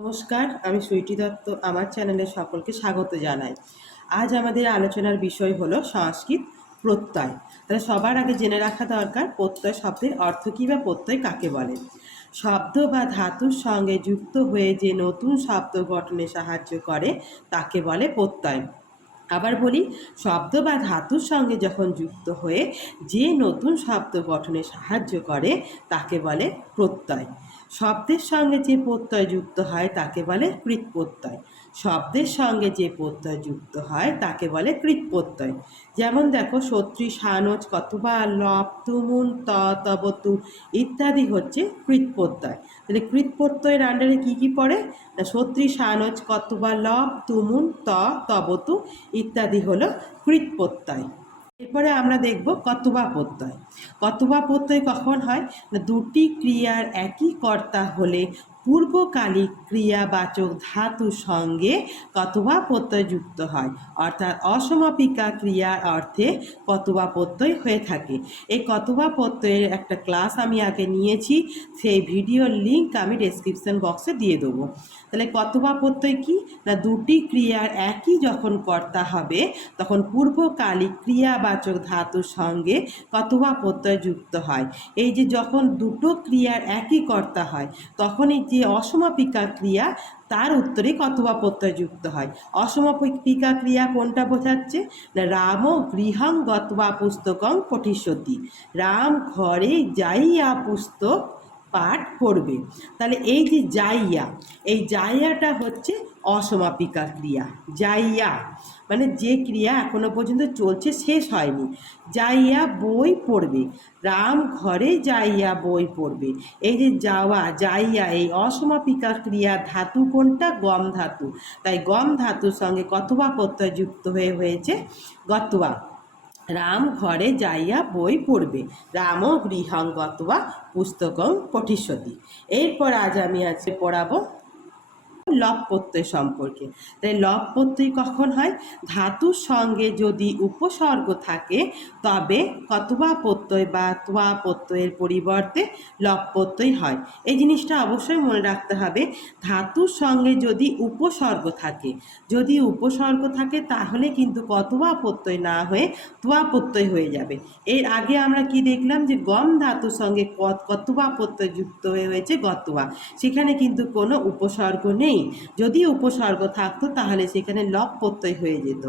নমস্কার, আমি সুইটি দত্ত। আমার চ্যানেলে সকলকে স্বাগত জানাই। আজ আমাদের আলোচনার বিষয় হলো সংস্কৃত প্রত্যয়। তাহলে সবার আগে জেনে রাখা দরকার প্রত্যয় শব্দের অর্থ কী বা প্রত্যয় কাকে বলে। শব্দ বা ধাতুর সঙ্গে যুক্ত হয়ে যে নতুন শব্দ গঠনে সাহায্য করে তাকে বলে প্রত্যয়। আবার বলি, শব্দ বা ধাতুর সঙ্গে যখন যুক্ত হয়ে যে নতুন শব্দ গঠনে সাহায্য করে তাকে বলে প্রত্যয়। শব্দের সঙ্গে যে প্রত্যয় যুক্ত হয় তাকে বলে কৃৎ প্রত্যয়। শব্দের সঙ্গে যে প্রত্যয় যুক্ত হয় তাকে বলে কৃৎ প্রত্যয়। যেমন দেখো, সত্রী, সানজ, কতবা, লপ, তুমুন, ত, তবতু ইত্যাদি হচ্ছে কৃৎ প্রত্যয়। তাহলে কৃৎ প্রত্যয়ের আন্ডারে কী কী পড়ে? সত্রী, সানজ, কতবা, লপ, তুমুন, ত, তবতু ইত্যাদি হলো কৃৎ প্রত্যয়। এরপরে আমরা দেখব কতবা প্রত্যয়। কতবা প্রত্যয় কখন হয় না, দুটি ক্রিয়ার একই কর্তা হলে পূর্বকালিক ক্রিয়াবাচক ধাতুর সঙ্গে কতবা প্রত্যয় যুক্ত হয়, অর্থাৎ অসমাপিকা ক্রিয়ার অর্থে কতবা প্রত্যয় হয়ে থাকে। এই কতবা প্রত্যয়ের একটা ক্লাস আমি আগে নিয়েছি, সেই ভিডিওর লিঙ্ক আমি ডেসক্রিপশন বক্সে দিয়ে দেবো। তাহলে কতবা প্রত্যয় কি না, দুটি ক্রিয়ার একই যখন কর্তা হবে তখন পূর্বকালিক ক্রিয়াবাচক ধাতুর সঙ্গে কতবা প্রত্যয় যুক্ত হয়। এই যে যখন দুটো ক্রিয়ার একই কর্তা হয় তখনই যে অসমাপিকা ক্রিয়া তার উত্তরে কতবা প্রত্যয় যুক্ত হয়। অসমাপিকা ক্রিয়া কোনটা বোঝাচ্ছে না, রাম গৃহং গত্বা পুস্তকং পঠিষ্যতি, রাম ঘরে যাইয়া পুস্তক পাঠ করবে। তাহলে এই যে যাইয়া, এই যাইয়াটা হচ্ছে অসমাপিকা ক্রিয়া। যাইয়া মানে যে ক্রিয়া এখনো পর্যন্ত চলছে, শেষ হয়নি। যাইয়া বই পড়বে, রাম ঘরে যাইয়া বই পড়বে। এই যে যাওয়া, যাইয়া, এই অসমাপিকা ক্রিয়া ধাতু কোনটা? গম ধাতু। তাই গম ধাতুর সঙ্গে কতবা প্রত্যয় যুক্ত হয়েছে গত্বা। রাম ঘরে যাইয়া বই পড়বে, রাম গৃহং গত্বা পুস্তকং পঠিষ্যতি। এরপর আজ আমি পড়াবো লব প্রত্যয় সম্পর্কে। তাই লব প্রত্যয় কখন হয়? ধাতুর সঙ্গে যদি উপসর্গ থাকে তবে কতবা প্রত্যয় বা ত্বা প্রত্যয়ের পরিবর্তে লব প্রত্যয় হয়। এই জিনিসটা অবশ্যই মনে রাখতে হবে। ধাতুর সঙ্গে যদি উপসর্গ থাকে, যদি উপসর্গ থাকে তাহলে কিন্তু কতবা প্রত্যয় না হয়ে ত্বা প্রত্যয় হয়ে যাবে। এর আগে আমরা কি দেখলাম যে গম ধাতুর সঙ্গে কতবা প্রত্যয় যুক্ত হয়েছে গতবা, সেখানে কিন্তু কোনো উপসর্গ নেই। যদি উপসর্গ থাকতো তাহলে সেখানে লব প্রত্যয় হয়ে যেত।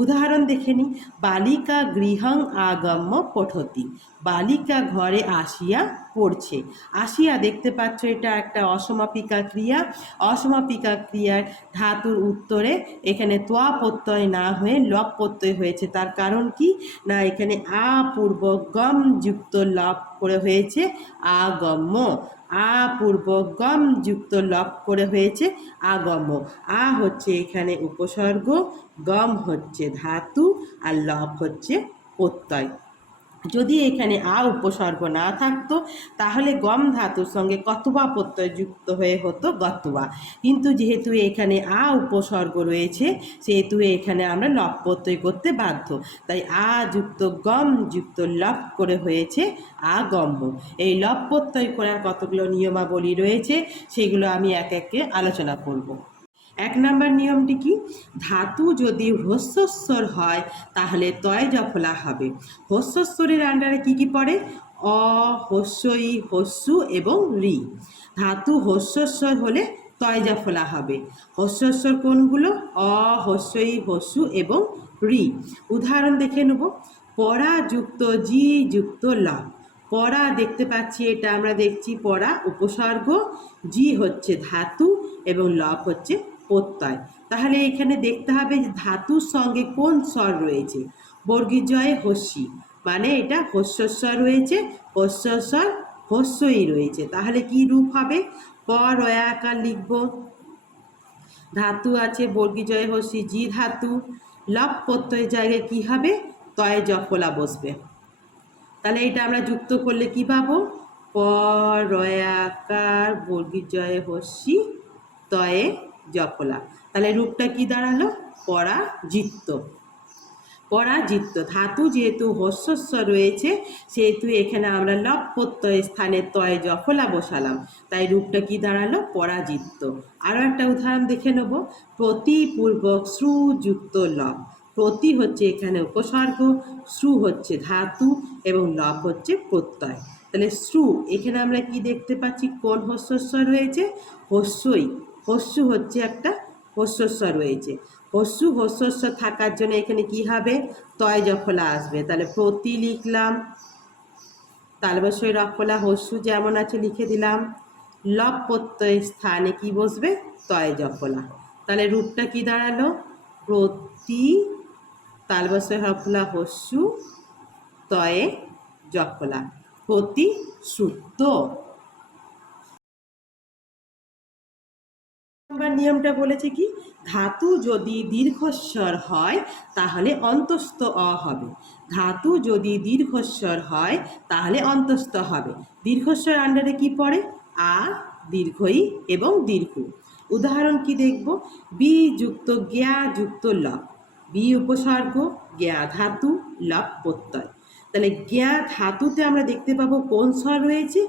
উদাহরণ দেখে নিই। বালিকা গৃহং আগম্য পঠতি, বালিকা ঘরে আসিয়া পড়ছে। আসিয়া দেখতে পাচ্ছ এটা একটা অসমাপিকা ক্রিয়া। অসমাপিকা ক্রিয়ার ধাতুর উত্তরে এখানে ত্বা প্রত্যয় না হয়ে লব প্রত্যয় হয়েছে। তার কারণ কি না, এখানে আ পূর্ব গম যুক্ত লব করে হয়েছে আগম্য। আ পূর্ব গম যুক্ত লব করে হয়েছে আগম্য। আ হচ্ছে এখানে উপসর্গ, গম হচ্ছে ধাতু, আর লব হচ্ছে প্রত্যয়। যদি এখানে আ উপসর্গ না থাকতো তাহলে গম ধাতুর সঙ্গে কতবা প্রত্যয় যুক্ত হয়ে হতো গতবা। কিন্তু যেহেতু এখানে আ উপসর্গ রয়েছে সেহেতু এখানে আমরা লব প্রত্যয় করতে বাধ্য। তাই আ যুক্ত গম যুক্ত লব করে হয়েছে আগম্য। এই লব প্রত্যয় করার কতগুলো নিয়মাবলী রয়েছে সেগুলো আমি এক একে আলোচনা করব। এক নম্বর নিয়মটি কি? ধাতু যদি হ্রস্বস্বর হয় তাহলে তয় জফলা হবে। হ্রস্বস্বরের আন্ডারে কি কি পড়ে? অ, হস্যই, হস্যু এবং রি। ধাতু হ্রস্বস্বর হলে তয় জফলা হবে। হ্রস্বস্বর কোনগুলো? অ, হস্যই, হস্যু এবং রি। উদাহরণ দেখে নেব। পড়া যুক্ত জি যুক্ত ল। পড়া দেখতে পাচ্ছি, এটা আমরা দেখছি পড়া উপসর্গ, জি হচ্ছে ধাতু এবং লব হচ্ছে প্রত্যয়। তাহলে এখানে দেখতে হবে যে ধাতুর সঙ্গে কোন স্বর রয়েছে। বর্গীজয়ে হস্যি মানে এটা হস্যস্বর রয়েছে, হস্যস্বর হস্যই রয়েছে। তাহলে কি রূপ হবে? প রয়াকার লিখব। ধাতু আছে বর্গীজয়ে হস্যি, জি ধাতু। লব প্রত্যয় জায়গায় কি হবে? তয়ে জফলা বসবে। তাহলে এটা আমরা যুক্ত করলে কি পাবো? প রয়াকার বর্গীজয়ে হস্যি তয়ে জফলা। তাহলে রূপটা কি দাঁড়ালো? পরাজিত। পরাজিত। ধাতু যেহেতু হস্যস্ব রয়েছে সেহেতু এখানে আমরা লব প্রত্যয় স্থানে তয় জফলা বসালাম, তাই রূপটা কি দাঁড়ালো? পরাজিত। আরও একটা উদাহরণ দেখে নেব। প্রতিপূর্বক শ্রু যুক্ত লব। প্রতি হচ্ছে এখানে উপসর্গ, শ্রু হচ্ছে ধাতু এবং লব হচ্ছে প্রত্যয়। তাহলে শ্রু এখানে আমরা কি দেখতে পাচ্ছি? কোন হস্যস্ব রয়েছে? হস্যই। হস্যু হচ্ছে একটা হস্যস্ব রয়েছে। হস্যু হস্যস্ব থাকার জন্য এখানে কি হবে? তয় জফলা আসবে। তাহলে প্রতি লিখলাম, তালবস্যই রফলা হস্যু যেমন আছে লিখে দিলাম। লব প্রত্যয় স্থানে কি বসবে? তয় জফলা। তাহলে রূপটা কি দাঁড়ালো? প্রতি তালবস্যই রফলা হস্যু তয়ে জফলা, প্রতিশ্রুত। নিয়মটা বলেছে কি? ধাতু যদি দীর্ঘস্বর হয় তাহলে অন্তস্থ অ হবে। ধাতু যদি দীর্ঘস্বর হয় তাহলে অন্তস্থ হবে। দীর্ঘস্বর আন্ডারে কি পড়ে? আ, দীর্ঘই এবং দীর্ঘ। উদাহরণ কি দেখব? বি যুক্ত জ্ঞা যুক্ত ল। বি উপসর্গ, জ্ঞা ধাতু, লব প্রত্যয়। তাহলে জ্ঞা ধাতুতে আমরা দেখতে পাবো কোন স্বর রয়েছে?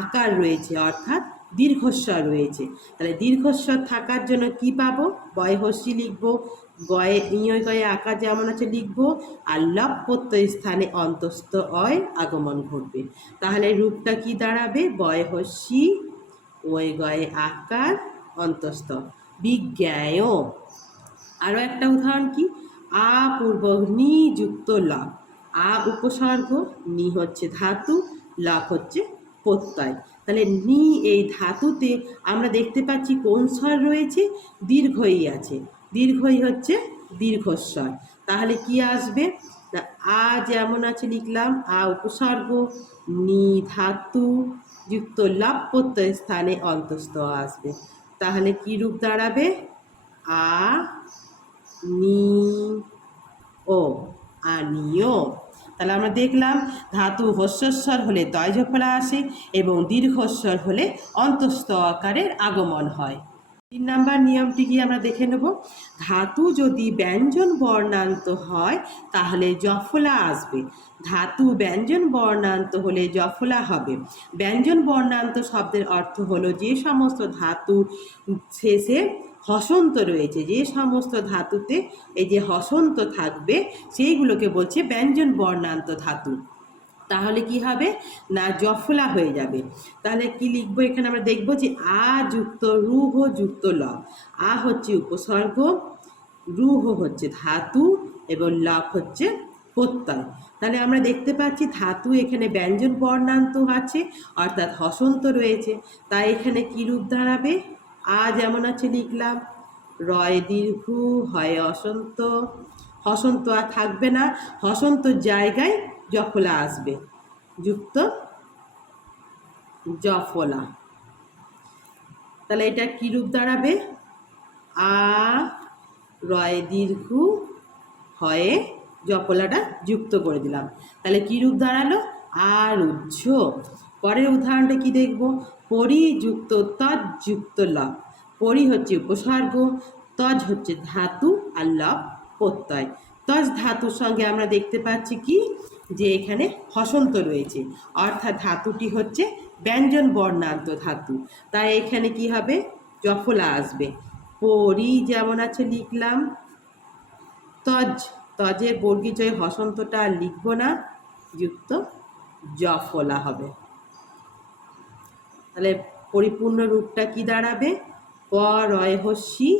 আকার রয়েছে, অর্থাৎ দীর্ঘস্বর রয়েছে। তাহলে দীর্ঘস্বর থাকার জন্য কি পাবো? বয় হস্যি লিখবো, গয়ে ইয় গয়ে আকার যেমন আছে লিখবো, আর লব প্রত্যয় স্থানে অন্তস্থ অয় আগমন ঘটবে। তাহলে রূপটা কি দাঁড়াবে? বয় হস্যি ওই গয়ে আকার অন্তস্থ, বিজ্ঞায়। আরও একটা উদাহরণ কি? আ পূর্বক নি যুক্ত লব। আ উপসর্গ, নি হচ্ছে ধাতু, লব হচ্ছে প্রত্যয়। তাহলে নি এই ধাতুতে আমরা দেখতে পাচ্ছি কোন স্বর রয়েছে? দীর্ঘই আছে। দীর্ঘই হচ্ছে দীর্ঘস্বর। তাহলে কি আসবে? না, আ যেমন আছে লিখলাম, আ উপসর্গ, নি ধাতু যুক্ত লব প্রত্যয় স্থানে অন্তস্থ আসবে। তাহলে কি রূপ দাঁড়াবে? আ নি ও, আনিও। তাহলে আমরা দেখলাম ধাতু হস্যস্বর হলে তয় জফলা আসে এবং দীর্ঘস্বর হলে অন্তস্থ আকারের আগমন হয়। 3 নাম্বার নিয়মটি কি আমরা দেখে নেব। ধাতু যদি ব্যঞ্জন বর্ণান্ত হয় তাহলে জফলা আসবে। ধাতু ব্যঞ্জন বর্ণান্ত হলে জফলা হবে। ব্যঞ্জন বর্ণান্ত শব্দের অর্থ হলো যে সমস্ত ধাতু শেষে হসন্ত রয়েছে, যে সমস্ত ধাতুতে এই যে হসন্ত থাকবে সেইগুলোকে বলছে ব্যঞ্জন বর্ণান্ত ধাতু। তাহলে কি হবে? না জফলা হয়ে যাবে। তাহলে কি লিখবো? এখানে আমরা দেখবো যে আ যুক্ত রুহ যুক্ত ল। আ হচ্ছে উপসর্গ, রুহ হচ্ছে ধাতু এবং লব হচ্ছে প্রত্যয়। তাহলে আমরা দেখতে পাচ্ছি ধাতু এখানে ব্যঞ্জন বর্ণান্ত আছে, অর্থাৎ হসন্ত রয়েছে। তাই এখানে কি রূপ দাঁড়াবে? আ যেমন আছে লিখলাম, রয় দীর্ঘ, হয় অসন্ত। হসন্ত আর থাকবে না, হসন্ত জায়গায় জফলা আসবে, যুক্ত জফলা। তাহলে এটা কি রূপ দাঁড়াবে? আ রয় দীর্ঘ হয়ে জফলাটা যুক্ত করে দিলাম। তাহলে কি রূপ দাঁড়ালো? আর উজ্জ। পরের উদাহরণটা কি দেখব? পরিযুক্ত তজ যুক্ত লব। পরি হচ্ছে উপসর্গ, তজ হচ্ছে ধাতু আর লব প্রত্যয়। তজ ধাতুর সঙ্গে আমরা দেখতে পাচ্ছি কি? যে এখানে হসন্ত রয়েছে, অর্থাৎ ধাতুটি হচ্ছে ব্যঞ্জন বর্ণান্ত ধাতু। তাই এখানে কি হবে? জফলা আসবে। পরি যেমন আছে লিখলাম, তজ, তজের বর্গীজয় হসন্তটা আর লিখবো না, যুক্ত জফলা হবে। তাহলে পরিপূর্ণ রূপটা কি দাঁড়াবে? প রয় হস্যি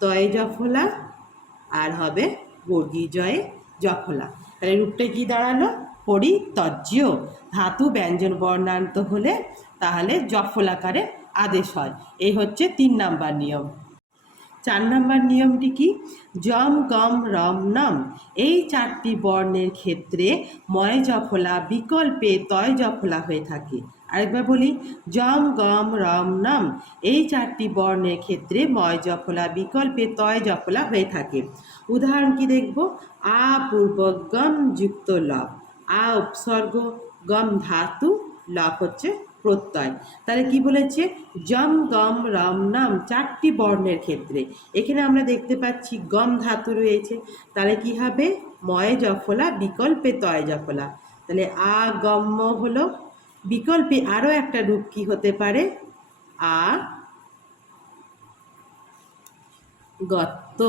তয় জফলা আর হবে বর্গীজয়ে জফলা। তাহলে রূপটা কি দাঁড়ালো? পরিতজ্য। ধাতু ব্যঞ্জন বর্ণান্ত হলে তাহলে জফলাকারে আদেশ হয়। এই হচ্ছে 3 নাম্বার নিয়ম। 4 নাম্বার নিয়মটি কি? যম গম রম নম এই 4টি বর্ণের ক্ষেত্রে ময় জফলা বিকল্পে তয় জফলা হয়ে থাকে। আরেকবার বলি, যম গম রম নম এই 4টি বর্ণের ক্ষেত্রে ময় জফলা বিকল্পে তয় জফলা হয়ে থাকে। উদাহরণ কি দেখব? আ পূর্বক গম যুক্ত লব। আ উপসর্গ, গম ধাতু, লব হচ্ছে প্রত্যয়। তাহলে কি বলেছে, যম গম রম নাম 4টি বর্ণের ক্ষেত্রে। এখানে আমরা দেখতে পাচ্ছি গম ধাতু রয়েছে, তাহলে কি হবে, ময় জফলা বিকল্পে তয় জফলা। তাহলে আগম্য হলো, বিকল্পে আরো একটা রূপ কি হতে পারে, আগত্য,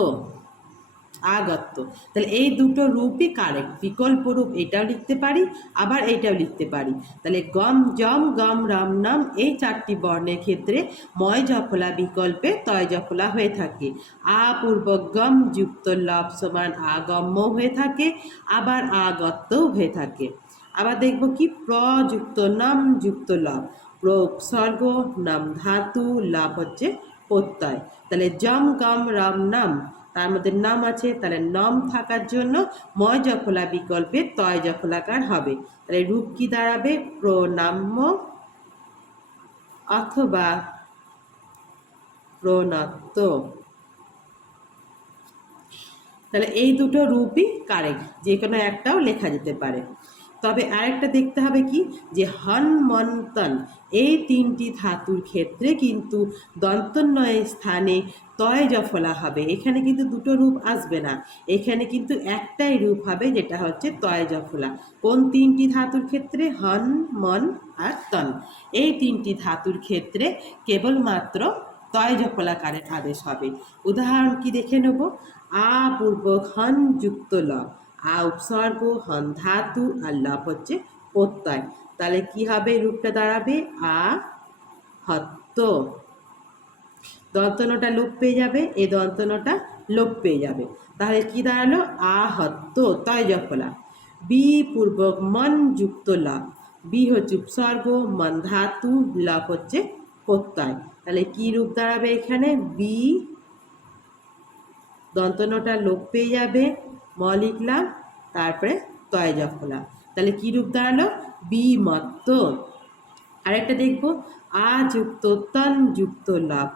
আগত্য। তাহলে এই দুটো রূপই কারেক্ট, বিকল্প রূপ এটাও লিখতে পারি, আবার এইটাও লিখতে পারি। তাহলে গম যম গম রাম নাম এই 4টি বর্ণের ক্ষেত্রে ময় জফলা বিকল্পে তয় জফলা হয়ে থাকে। পূর্বক গম যুক্ত লব সমান আগম্য হয়ে থাকে, আবার আগত্যও হয়ে থাকে। আবার দেখব কি, প্রযুক্ত নাম যুক্ত লব, উপসর্গ নাম ধাতু, লাভ হচ্ছে প্রত্যয়। তাহলে যম গম রাম নাম, তার মধ্যে নাম আছে, তাহলে নাম থাকার জন্য ময় জফলা বিকল্পে তয় জফলাকার হবে। তাহলে রূপ কি দাঁড়াবে, প্রনাম্য অথবা প্রণত্ত। তাহলে এই দুটো রূপই কারেক্ট, যে কোনো একটাও লেখা যেতে পারে। তবে আরেকটা দেখতে হবে কি, যে হনমন্তন এই 3টি ধাতুর ক্ষেত্রে কিন্তু দন্তন্বয়ের স্থানে তয় জফলা হবে। এখানে কিন্তু দুটো রূপ আসবে না, এখানে কিন্তু একটাই রূপ হবে, যেটা হচ্ছে তয় জফলা। কোন 3টি ধাতুর ক্ষেত্রে, হন মন আর তন, এই 3টি ধাতুর ক্ষেত্রে কেবলমাত্র তয় জফলাকারের আদেশ হবে। উদাহরণ কি দেখে নেব, পূর্বক হন যুক্ত ল, উপসর্গ হন ধাতু আর লব হচ্ছে প্রত্যয়। তাহলে কি হবে, রূপটা দাঁড়াবে হত্ত। দন্তনটা লোপ পেয়ে যাবে, এই দন্তনটা লোপ পেয়ে যাবে। তাহলে কি দাঁড়ালো, আহত্ত তয় জফলা। পূর্বক মন যুক্ত লব, হচ্ছে উপসর্গ, মন ধাতু, লব হচ্ছে প্রত্যয়। তাহলে কি রূপ দাঁড়াবে এখানে, দন্তনটা লোপ পেয়ে যাবে, ম লিখলাম, তারপরে তয় জফলা। তাহলে কি রূপ দাঁড়ালো, বিমত্ত। আরেকটা দেখব, যুক্ত তন যুক্ত লাভ,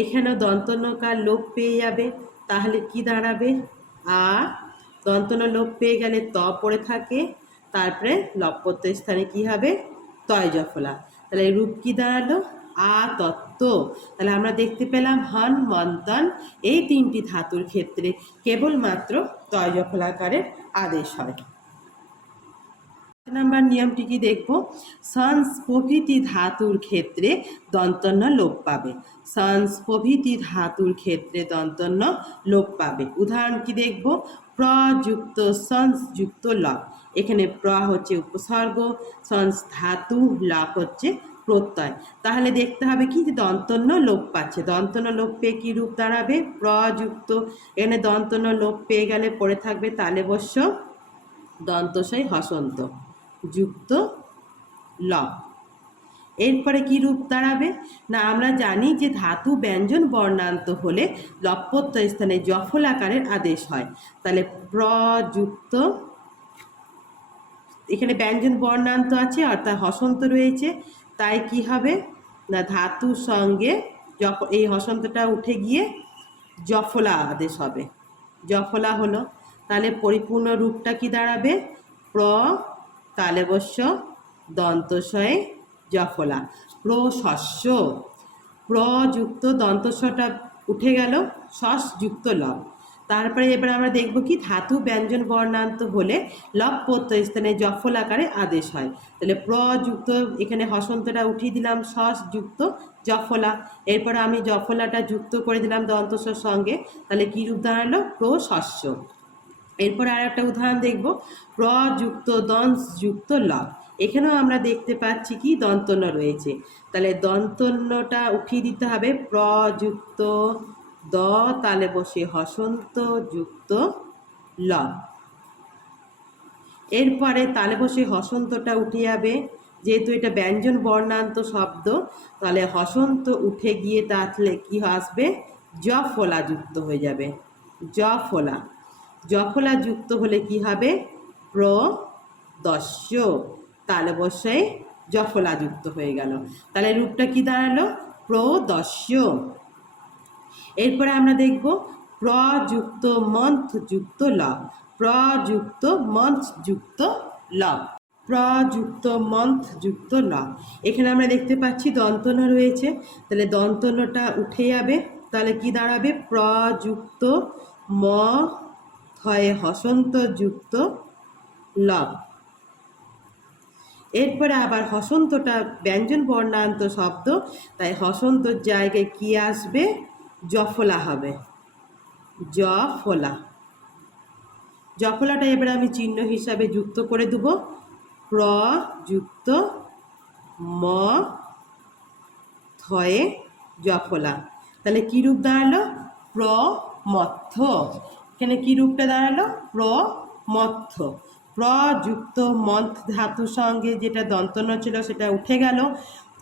এখানেও দন্তনকার লোপ পেয়ে যাবে, তাহলে কি দাঁড়াবে, দন্তন লোপ পেয়ে গেলে ত পড়ে থাকে, তারপরে লব প্রত্যয় স্থানে কি হবে, তয় জফলা। তাহলে রূপ কি দাঁড়ালো, তত্ত্ব। তাহলে আমরা দেখতে পেলাম হন মন্তন এই 3টি ধাতুর ক্ষেত্রে কেবলমাত্র তয় জফলাকারের আদেশ হয়। নাম্বার নিয়মটি কি দেখব, সংস প্রভৃতি ধাতুর ক্ষেত্রে দন্তন্য লোপ পাবে। সংস প্রভৃতি ধাতুর ক্ষেত্রে দন্তন্য লোপ পাবে। উদাহরণ কি দেখব, প্রযুক্ত সংস যুক্ত লব, এখানে প্র হচ্ছে উপসর্গ, সংস ধাতু, লব হচ্ছে প্রত্যয়। তাহলে দেখতে হবে কি, যে দন্তন্য লোপ পাচ্ছে, দন্তন্য লোপ পেয়ে কি রূপ দাঁড়াবে, প্রযুক্ত, এখানে দন্তন্য লোপ পেয়ে গেলে পড়ে থাকবে তালেবস্য দন্তস্বই হসন্ত যুক্ত ল। এরপরে কি রূপ দাঁড়াবে না, আমরা জানি যে ধাতু ব্যঞ্জন বর্ণান্ত হলে লব প্রত্যয় স্থানে জফল আকারের আদেশ হয়। তাহলে প্রযুক্ত, এখানে ব্যঞ্জন বর্ণান্ত আছে অর্থাৎ হসন্ত রয়েছে, তাই কি হবে না, ধাতুর সঙ্গে এই হসন্তটা উঠে গিয়ে জফলা আদেশ হবে, জফলা হলো। তাহলে পরিপূর্ণ রূপটা কি দাঁড়াবে, তালেবস্য দন্তস্বয়ে জফলা, প্রশস্য। প্রযুক্ত দন্তস্বটা উঠে গেল, শস যুক্ত লব। তারপরে এবার আমরা দেখব কি, ধাতু ব্যঞ্জন বর্ণান্ত হলে লব প্রত্যয় স্থানে জফল আকারে আদেশ হয়। তাহলে প্রযুক্ত, এখানে হসন্তটা উঠিয়ে দিলাম, শস যুক্ত জফলা, এরপরে আমি জফলাটা যুক্ত করে দিলাম দন্তস্বর সঙ্গে, তাহলে কি রূপ দাঁড়ালো, প্রশস্য। এরপরে আর একটা উদাহরণ দেখব, প্রযুক্ত দংশ যুক্ত লব, এখানেও আমরা দেখতে পাচ্ছি কি দন্তন্য রয়েছে, তাহলে দন্তন্যটা উঠিয়ে দিতে হবে, প্রযুক্ত দ তালে বসে হসন্ত যুক্ত লব। এরপরে তালে বসে হসন্তটা উঠে যাবে, যেহেতু এটা ব্যঞ্জন বর্ণান্ত শব্দ, তাহলে হসন্ত উঠে গিয়ে তাহলে কি আসবে, জফলা যুক্ত হয়ে যাবে, জফলা। জফলা যুক্ত হলে কি হবে, প্রদস্য, তালে বসে জফলা যুক্ত হয়ে গেল। তাহলে রূপটা কি দাঁড়ালো, প্রদস্য। এরপরে আমরা দেখব প্রযুক্ত মন্থ যুক্ত লব, প্রযুক্ত মন্থ যুক্ত লব। প্রযুক্ত মন্থ যুক্ত ল। এখানে আমরা দেখতে পাচ্ছি দন্তন্য রয়েছে, তাহলে দন্তন্যটা উঠে যাবে, তাহলে কি দাঁড়াবে? প্রযুক্ত ম থয়ে হসন্ত যুক্ত ল। এরপরে আবার হসন্তটা ব্যঞ্জন বর্ণান্ত শব্দ, তাই হসন্তর জায়গায় কি আসবে? জফলা হবে, জফলা। জফলাটা এবারে আমি চিহ্ন হিসাবে যুক্ত করে দেব, প্র যুক্ত ম থয়ে জফলা। তাহলে কি রূপ দাঁড়ালো? প্রমথ্য। এখানে কি রূপটা দাঁড়ালো? প্রমথ্য। প্রযুক্ত মন্থ ধাতুর সঙ্গে যেটা দন্তন্য ছিল সেটা উঠে গেল,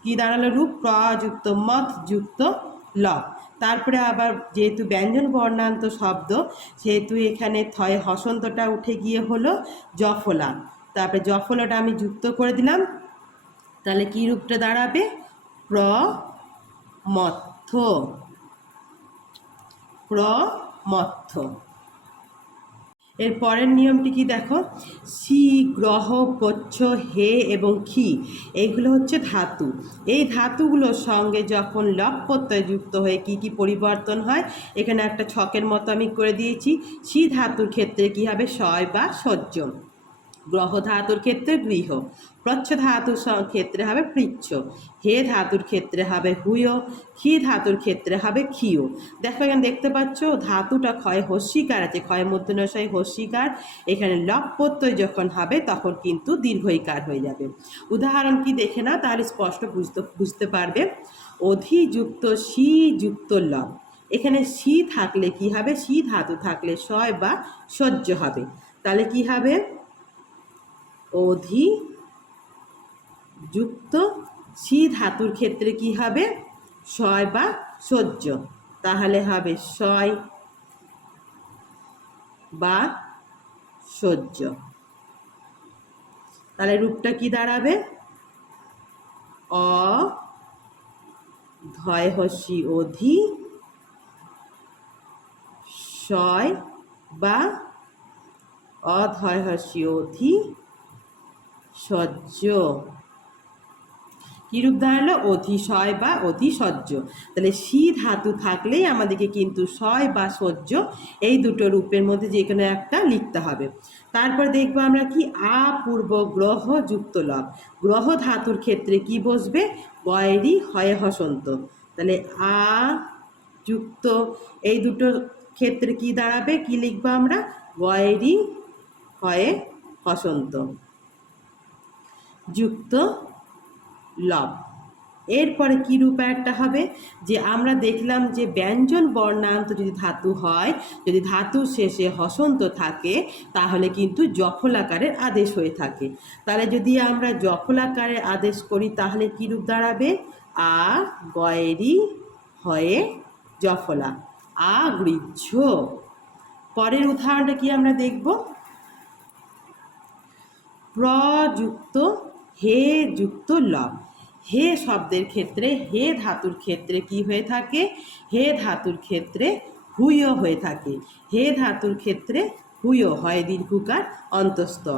কি দাঁড়ালো রূপ? প্রযুক্ত মথ যুক্ত ল। তারপরে আবার যেহেতু ব্যঞ্জন বর্ণান্ত শব্দ, সেহেতু এখানে থয়ে হসন্তটা উঠে গিয়ে হলো জফলা। তারপরে জফলাটা আমি যুক্ত করে দিলাম, তাহলে কি রূপটা দাঁড়াবে? প্রমথ্য, প্রমথ্য। এর পরের নিয়মটি কি দেখো? সি, গ্রহ, কচ্ছ, হে এবং খি, এইগুলো হচ্ছে ধাতু। এই ধাতুগুলোর সঙ্গে যখন লপ প্রত্যয় যুক্ত হয়ে কি কি পরিবর্তন হয়, এখানে একটা ছকের মতো আমি করে দিয়েছি। সি ধাতুর ক্ষেত্রে কি হবে? শয় বা সহ্য। গ্রহ ধাতুর ক্ষেত্রে গৃহ। প্রচ্ছ ধাতুর ক্ষেত্রে হবে পৃচ্ছ। হে ধাতুর ক্ষেত্রে হবে হুয়। ক্ষি ধাতুর ক্ষেত্রে হবে ক্ষিয়। দেখো এখানে দেখতে পাচ্ছ ধাতুটা ক্ষয় হস্যিকার আছে, ক্ষয় মূর্ধন্যশয় হস্যিকার। এখানে লপ প্রত্যয় যখন হবে তখন কিন্তু দীর্ঘইকার হয়ে যাবে। উদাহরণ কি দেখে না, তাহলে স্পষ্ট বুঝতে পারবে। অধিযুক্ত সি যুক্ত লব। এখানে সি থাকলে কি হবে? সি ধাতু থাকলে শয় বা সহ্য হবে। তাহলে কি হবে? অধি যুক্ত সি ধাতুর ক্ষেত্রে কি হবে? শয় বা সহ্য। তাহলে হবে শয় বা সহ্য। তাহলে রূপটা কি দাঁড়াবে? অ ধয় হস্যি অধি শয় বা অধয় হস্যি অধি সহ্য। কি রূপ দাঁড়ালো? অধিশয় বা অধিসহ্য। তাহলে সি ধাতু থাকলেই আমাদেরকে কিন্তু শয় বা সহ্য এই দুটো রূপের মধ্যে যে কোনো একটা লিখতে হবে। তারপর দেখবো আমরা কি? আপূর্ব গ্রহ যুক্ত লব। গ্রহ ধাতুর ক্ষেত্রে কি বসবে? বয়রি হয়ে হসন্ত। তাহলে আ যুক্ত এই দুটো ক্ষেত্রে কি দাঁড়াবে? কি লিখবো আমরা? বয়রি হয়ে হসন্ত যুক্ত লব। এরপরে কি রূপ একটা হবে? যে আমরা দেখলাম যে ব্যঞ্জন বর্ণান্ত যদি ধাতু হয়, যদি ধাতু শেষে হসন্ত থাকে, তাহলে কিন্তু জফলাকারের আদেশ হয়ে থাকে। তাহলে যদি আমরা জফলাকারের আদেশ করি তাহলে কি রূপ দাঁড়াবে? আ গয়েরি হয়ে জফলা, আগৃহ্য। পরের উদাহরণটা কি আমরা দেখব? প্রযুক্ত হে যুক্ত লব। হে শব্দের ক্ষেত্রে, হে ধাতুর ক্ষেত্রে কি হয়ে থাকে? হে ধাতুর ক্ষেত্রে হুয় হয়ে থাকে। হে ধাতুর ক্ষেত্রে হুয় হয় দীর্ঘকার অন্তস্থ।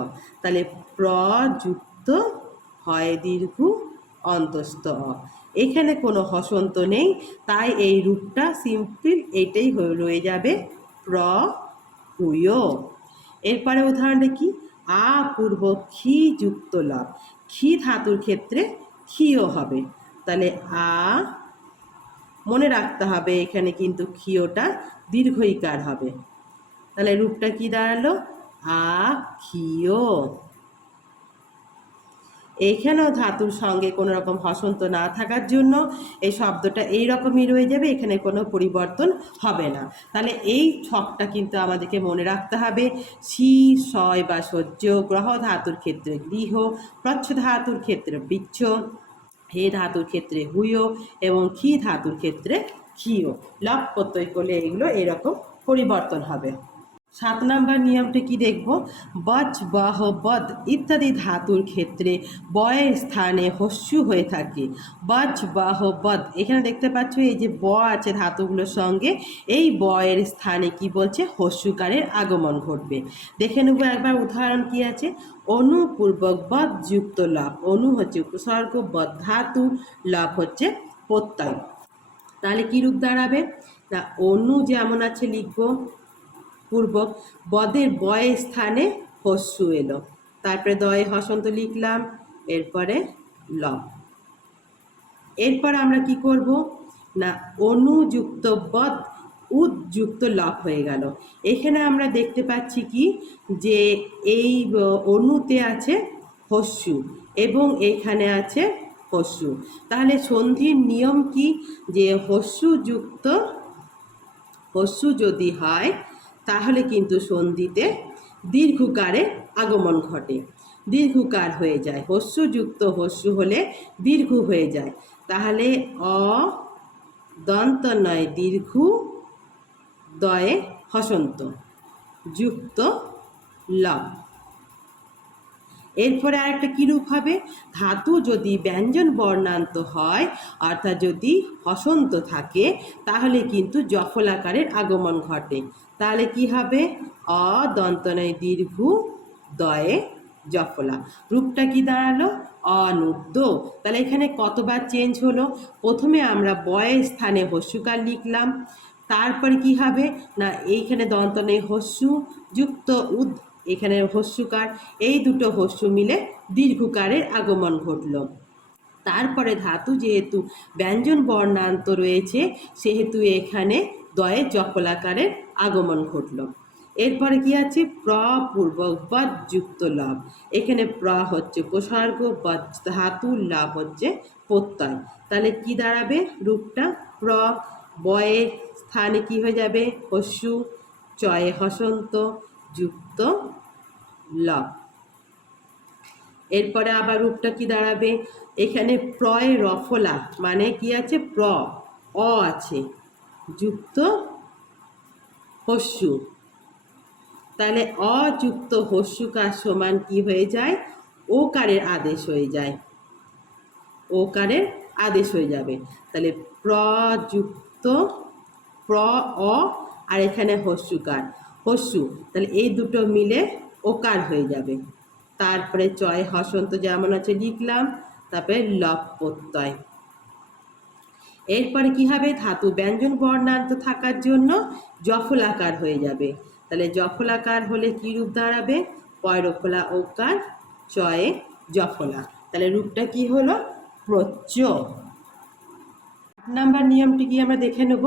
তাহলে প্রযুক্ত হয় দীর্ঘ অন্তস্থ। এখানে কোনো হসন্ত নেই, তাই এই রূপটা সিম্পল এটাই রয়ে যাবে, প্র হুয়। এরপরে উদাহরণটা কি? আপূর্ব ক্ষি যুক্ত লব। ক্ষি ধাতুর ক্ষেত্রে ক্ষীয় হবে। তাহলে আ, মনে রাখতে হবে এখানে কিন্তু ক্ষীয়টা দীর্ঘইকার হবে। তাহলে রূপটা কি দাঁড়ালো? আ ক্ষীয়। এইখানেও ধাতুর সঙ্গে কোনো রকম হসন্ত না থাকার জন্য এই শব্দটা এই রকমই রয়ে যাবে, এখানে কোনো পরিবর্তন হবে না। তাহলে এই ছকটা কিন্তু আমাদেরকে মনে রাখতে হবে। সি শয় বা সহ্য, গ্রহ ধাতুর ক্ষেত্রে গৃহ, প্রচ্ছ ধাতুর ক্ষেত্রে বৃচ্ছ, হে ধাতুর ক্ষেত্রে হুয় এবং ক্ষি ধাতুর ক্ষেত্রে ক্ষীয়। লব প্রত্যয় করলে এগুলো এরকম পরিবর্তন হবে। সাত নাম্বার নিয়মটা কি দেখব, বচ বহ বদ ইত্যাদি ধাতুর ক্ষেত্রে বয়ের স্থানে হস্যু হয়ে থাকে। বচ বহ বদ, এখানে দেখতে পাচ্ছ এই যে ব আছে ধাতুগুলোর সঙ্গে, এই বয়ের স্থানে কি বলছে, হস্যুকারের আগমন ঘটবে। দেখে নেব একবার উদাহরণ কি আছে। অনুপূর্বক বদ যুক্ত লব, অনু হচ্ছে উপসর্গ, বদ ধাতু, লব হচ্ছে প্রত্যয়। তাহলে কি রূপ দাঁড়াবে না, অনু যেমন আছে লিখবো পূর্বক, বদের বয়ের স্থানে হস্যু এলো, তারপরে দয়ে হসন্ত লিখলাম, এরপরে ল। এরপর আমরা কি করব না, অনুযুক্ত বদ উদ্যুক্ত লব হয়ে গেল। এখানে আমরা দেখতে পাচ্ছি কি যে এই অনুতে আছে হস্যু এবং এখানে আছে হস্যু। তাহলে সন্ধির নিয়ম কি, যে হস্যু যদি হয় তাহলে কিন্তু সন্ধিতে দীর্ঘকারে আগমন ঘটে, দীর্ঘকার হয়ে যায়। হস্যযুক্ত হস্যু হলে দীর্ঘ হয়ে যায়। তাহলে অ দন্ত নয় দীর্ঘ, দয়ে হসন্ত, যুক্ত ল। এরপরে আরেকটা কী রূপ হবে, ধাতু যদি ব্যঞ্জন বর্ণান্ত হয় অর্থাৎ যদি হসন্ত থাকে তাহলে কিন্তু জফলাকারের আগমন ঘটে। তাহলে কি হবে, অ দন্ত নয় দীর্ঘ, দয়ে জফলা। রূপটা কি দাঁড়ালো, অনুদ্য। তাহলে এখানে কতবার চেঞ্জ হলো, প্রথমে আমরা বয়ের স্থানে হস্যুকার লিখলাম, তারপরে কি হবে না এইখানে দন্ত নেই হস্যু যুক্ত উদ, এখানে হস্যুকার, এই দুটো হস্যু মিলে দীর্ঘকারের আগমন ঘটল। তারপরে ধাতু যেহেতু ব্যঞ্জন বর্ণান্ত রয়েছে সেহেতু এখানে দয়ে জফলাকারের আগমন ঘটল। এরপরে কি আছে, প্রপূর্বক বদ যুক্ত লব, এখানে প্র হচ্ছে উপসর্গ, বদ ধাতু, লব হচ্ছে প্রত্যয়। তাহলে কি দাঁড়াবে রূপটা, প্র বয়ের স্থানে কি হয়ে যাবে হস্যু, চয়ে হসন্ত, যুক্ত লব। এরপরে আবার রূপটা কি দাঁড়াবে, এখানে প্রয় রফলা মানে কি আছে, অ আছে যুক্ত হস্যু, তাহলে অযুক্ত হস্যুকার সমান কি হয়ে যায়, ওকারের আদেশ হয়ে যায়, ওকারের আদেশ হয়ে যাবে। তাহলে প্রযুক্ত অ আর এখানে হস্যুকার হস্যু, তাহলে এই দুটো মিলে ওকার হয়ে যাবে। তারপরে চয় হসন্ত যেমন আছে লিখলাম, তারপরে লব প্রত্যয়। এরপরে কি হবে, ধাতু ব্যঞ্জন বর্ণান্ত থাকার জন্য জফলাকার হয়ে যাবে। তাহলে জফলাকার হলে কি রূপ দাঁড়াবে, পয়রফলা ওকার, চয়ে জফলা। তাহলে রূপটা কি হলো, প্রচ্য। নাম্বার নিয়মটি কি আমরা দেখে নেব,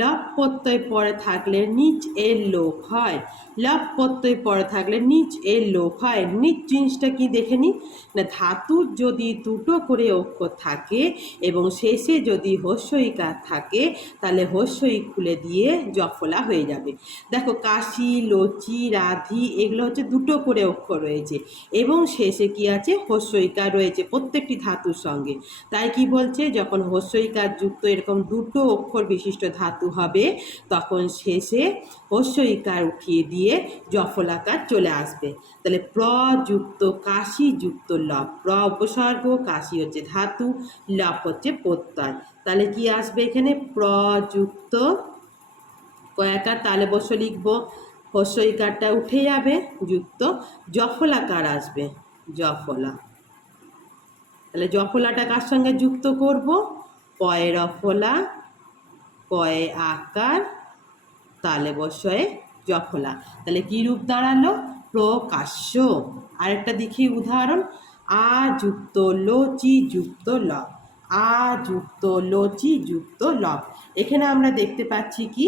লব প্রত্যয় পরে থাকলে নিচ এর লোপ হয়, লব প্রত্যয় পরে থাকলে নিচ এর লোপ হয়। নিচ জিনিসটা কি দেখে নিই না, ধাতুর যদি দুটো করে অক্ষর থাকে এবং শেষে যদি হস্যইকার থাকে তাহলে হস্যই খুলে দিয়ে জফলা হয়ে যাবে। দেখো কাশি, লচি, রাধি এগুলো হচ্ছে দুটো করে অক্ষর রয়েছে এবং শেষে কি আছে, হস্যইকার রয়েছে প্রত্যেকটি ধাতুর সঙ্গে। তাই কি বলছে, যখন হস্যইকার যুক্ত এরকম দুটো অক্ষর বিশিষ্ট ধাতু হবে তখন শেষে হস্যইকার উঠিয়ে দিয়ে জফলাকার চলে আসবে। তাহলে প্রযুক্ত কাশি যুক্ত লব, প্র উপসর্গ, কাশি হচ্ছে ধাতু, লব হচ্ছে প্রত্যয়। তাহলে কি আসবে এখানে, প্রযুক্ত কয়াকার, তাহলে বসে লিখবো হস্যইকারটা উঠে যাবে, যুক্ত জফলাকার আসবে, জফলা। তাহলে জফলাটা কার সঙ্গে যুক্ত করব, পয়ে রফলা, কয়ে আকার, তালে বসয়ে জফলা। তাহলে কি রূপ দাঁড়ালো, প্রকাশ্য। আরেকটা দেখি উদাহরণ, আ যুক্ত লচি যুক্ত লব, আ যুক্ত লচি যুক্ত লব। এখানে আমরা দেখতে পাচ্ছি কি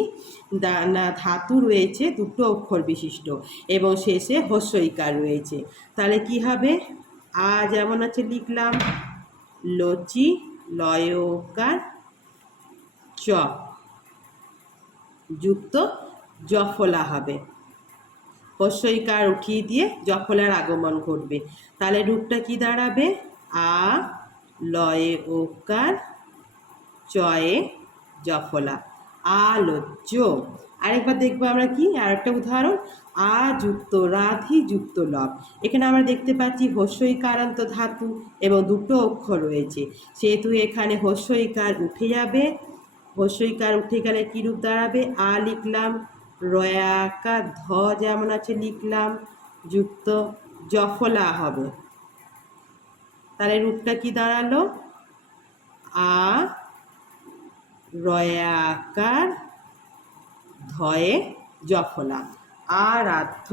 না, ধাতু রয়েছে দুটো অক্ষর বিশিষ্ট এবং শেষে হস্যইকার রয়েছে। তাহলে কি হবে, আ যেমন আছে লিখলাম, লচি লয়কার চ যুক্ত জফলা হবে, হস্যইকার উঠিয়ে দিয়ে জফলার আগমন ঘটবে। তাহলে রূপটা কি দাঁড়াবে, আ লয়ে ওকার, চয়ে জফলা। আলোচ্য। আরেকবার দেখবো আমরা কি, আরেকটা উদাহরণ, আ যুক্ত রাধি যুক্ত লব। এখানে আমরা দেখতে পাচ্ছি হস্যইকারান্ত ধাতু এবং দুটো অক্ষর রয়েছে, সেহেতু এখানে হস্যইকার উঠে যাবে। হস্যইকার উঠে গেলে কী রূপ দাঁড়াবে, আ লিখলাম, রয়াকার ধ যেমন আছে লিখলাম, যুক্ত জফলা হবে। তাহলে রূপটা কি দাঁড়ালো, আ রয়াকার ধয়ে জফলা, আরাধ্য।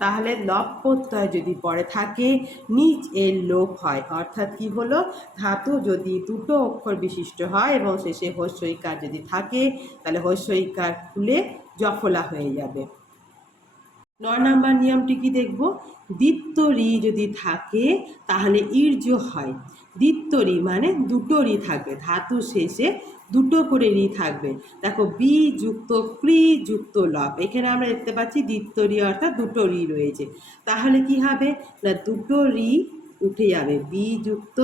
তাহলে লব প্রত্যয় যদি পরে থাকে নিচ এর লোপ হয়, অর্থাৎ কি হলো, ধাতু যদি দুটো অক্ষর বিশিষ্ট হয় এবং শেষে হস্যইকার যদি থাকে তাহলে হস্যইকার খুলে জফলা হয়ে যাবে। 9 নম্বর নিয়মটি কি দেখব, দ্বিত্ব রি যদি থাকে তাহলে ঈর্য হয়। দ্বিত্ব রি মানে দুটো রি থাকবে, ধাতু শেষে দুটো করে রি থাকবে। দেখো বি যুক্ত ক্রি যুক্ত লব, এখানে আমরা দেখতে পাচ্ছি দ্বিত্ব রি অর্থাৎ দুটো রি রয়েছে। তাহলে কি হবে না, দুটো রি উঠে যাবে, বি যুক্ত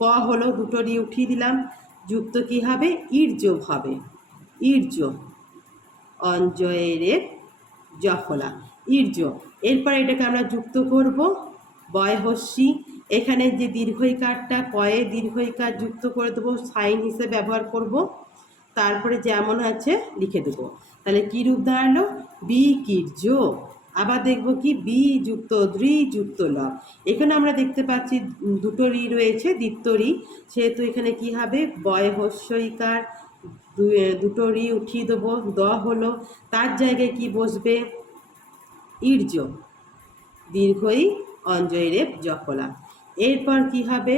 ক হলো, দুটো রি উঠিয়ে দিলাম, যুক্ত কি হবে, ঈর্য হবে, ঈর্য অঞ্জয়ের জফলা, ঈর্য। এরপর এটাকে আমরা যুক্ত করব বয় হস্যি, এখানে যে দীর্ঘইকারটা কয়ে দীর্ঘইকার যুক্ত করে দেবো, সাইন হিসেবে ব্যবহার করব, তারপরে যেমন আছে লিখে দেবো। তাহলে কী রূপ দাঁড়ালো, বি কীর্য। আবার দেখব কি, বি যুক্ত দ্রি যুক্ত লব, এখানে আমরা দেখতে পাচ্ছি দুটো রি রয়েছে, দ্বিত্ব রি, সেহেতু এখানে কি হবে, বয় হস্যইকার দুটো রি উঠিয়ে দেবো, দ হলো, তার জায়গায় কি বসবে, ঈর্য দীর্ঘই অঞ্জয় রেপ জফলা। এরপর কি হবে,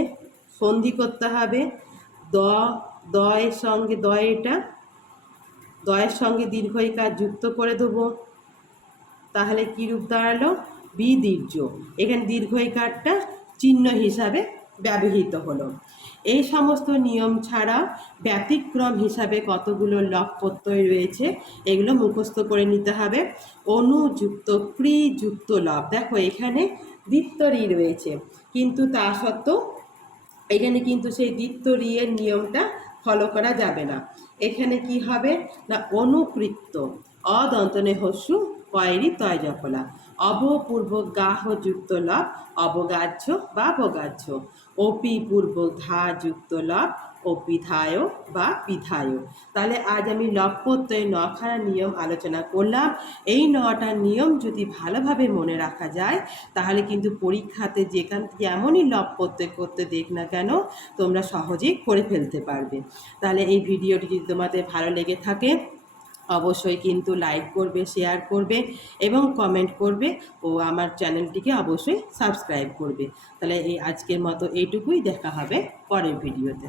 সন্ধি করতে হবে, দয়ের সঙ্গে এটা দয়ের সঙ্গে দীর্ঘইকার যুক্ত করে দেবো, তাহলে কি রূপ দাঁড়ালো, বিদীর্ঘ। এখানে দীর্ঘইকারটা চিহ্ন হিসাবে ব্যবহৃত হলো। এই সমস্ত নিয়ম ছাড়া ব্যতিক্রম হিসাবে কতগুলো লব প্রত্যয় রয়েছে, এগুলো মুখস্থ করে নিতে হবে। অনুযুক্ত ক্রি যুক্ত লব, দেখো এখানে দ্বিত্ব রি রয়েছে, কিন্তু তা সত্ত্বেও এখানে কিন্তু সেই দ্বিত্ব রি এর নিয়মটা ফলো করা যাবে না। এখানে কি হবে না, অনুকৃত্য অদন্তনে হস্যু কয়েরি তয় জফলা, অবপূর্বক গাহ যুক্ত লব অবগাহ্য বা বগাহ্য, অপি পূর্বক ধা যুক্ত লব অপিধায় বা পিধায়। তাহলে আজ আমি লব প্রত্যয় 9খানা নিয়ম আলোচনা করলাম। এই 9টা নিয়ম যদি ভালোভাবে মনে রাখা যায় তাহলে কিন্তু পরীক্ষাতে যেমনই লব প্রত্যয় করতে দেখ না কেন তোমরা সহজেই করে ফেলতে পারবে। তাহলে এই ভিডিওটি যদি তোমাদের ভালো লেগে থাকে অবশ্যই কিন্তু লাইক করবে, শেয়ার করবে এবং কমেন্ট করবে ও আমার চ্যানেলটিকে অবশ্যই সাবস্ক্রাইব করবে। তাহলে এই আজকের মতো এইটুকুই, দেখা হবে পরের ভিডিওতে।